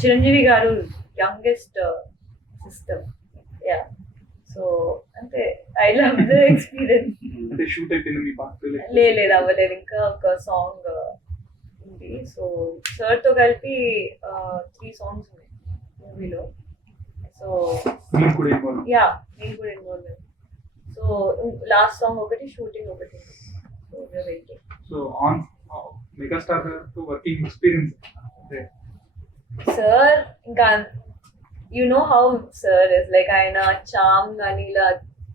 చిరంజీవి గారు youngest sister. Yeah, so అంటే I love the experience. అంటే షూట్ అయిపోయింది మీ పార్ట్ లేదు అవ్వలేదు, ఇంకా ఒక సాంగ్ ఉంది. సో సార్తో కలిపి 3 songs ఉన్నాయి మూవీలో. సో మీరు కూడా ఇన్వాల్వ్. యా, నేను కూడా ఇన్వాల్వ్. సో లాస్ట్ సాంగ్ ఒకటి, షూటింగ్ ఒకటి. So waiting. So on megastar గారితో వర్కింగ్ ఎక్స్పీరియన్స్ అంటే సార్ ఇంకా you know how sir is like, ఆయన చామ్ కానీ ఇలా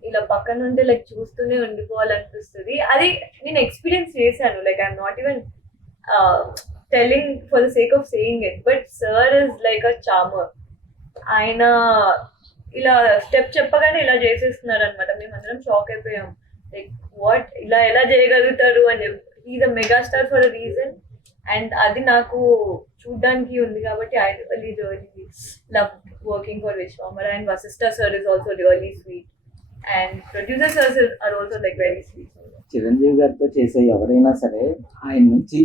ఇలా పక్కన ఉంటే లైక్ చూస్తూనే ఉండిపోవాలనిపిస్తుంది. అది నేను ఎక్స్పీరియన్స్ చేశాను. Like I'm not even telling for the sake of saying it, but sir is like a charmer. ఆయన ఇలా స్టెప్ చెప్పగానే ఇలా చేసేస్తున్నారు అనమాట. మేమందరం షాక్ అయిపోయాం, లైక్ వాట్, ఇలా ఎలా చేయగలుగుతారు అని. Is a megastar for a reason. And అది నాకు చూడ్డానికి ఉంది కాబట్టి I really love working for Vishwambhara. And Vasishta sir is also really sweet. And producer sirs are also like very sweet. Chiranjeevi గారితో చేసే ఎవరైనా సరే ఆయన నుంచి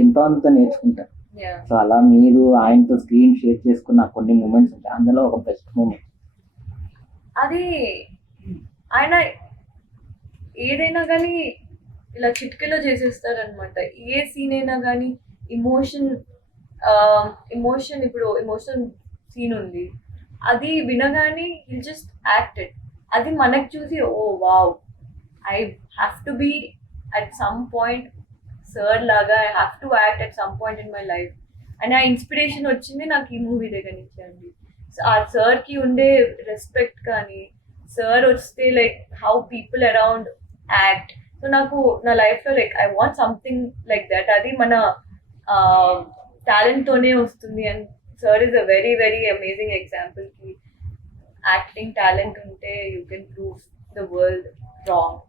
ఎంతో అంత నేర్చుకుంటారు. సో అలా మీరు ఆయనతో స్క్రీన్ షేర్ చేసుకున్న కొన్ని మూమెంట్స్ ఉంటాయి, అందులో ఒక బెస్ట్ మూమెంట్. అది ఆయన ఏదైనా కానీ ఇలా చిటికెలో చేసేస్తారనమాట. ఏ సీన్ అయినా కానీ ఇమోషన్ ఇప్పుడు ఎమోషనల్ సీన్ ఉంది, అది వినగానే హిల్ జస్ట్ యాక్టెడ్. అది మనకు చూసి oh wow, I have to be at some point sir లాగా, I have to act at some point in my life. And ఆ ఇన్స్పిరేషన్ వచ్చింది నాకు ఈ మూవీ దగ్గర నుంచి అండి. ఆ సార్కి ఉండే రెస్పెక్ట్ కానీ, సార్ వస్తే like how people around act. So నాకు నా లైఫ్లో like I want something like that. అది మన టాలెంట్తోనే వస్తుంది. And sir is a very very amazing example కి యాక్టింగ్ టాలెంట్ ఉంటే you can prove the world wrong.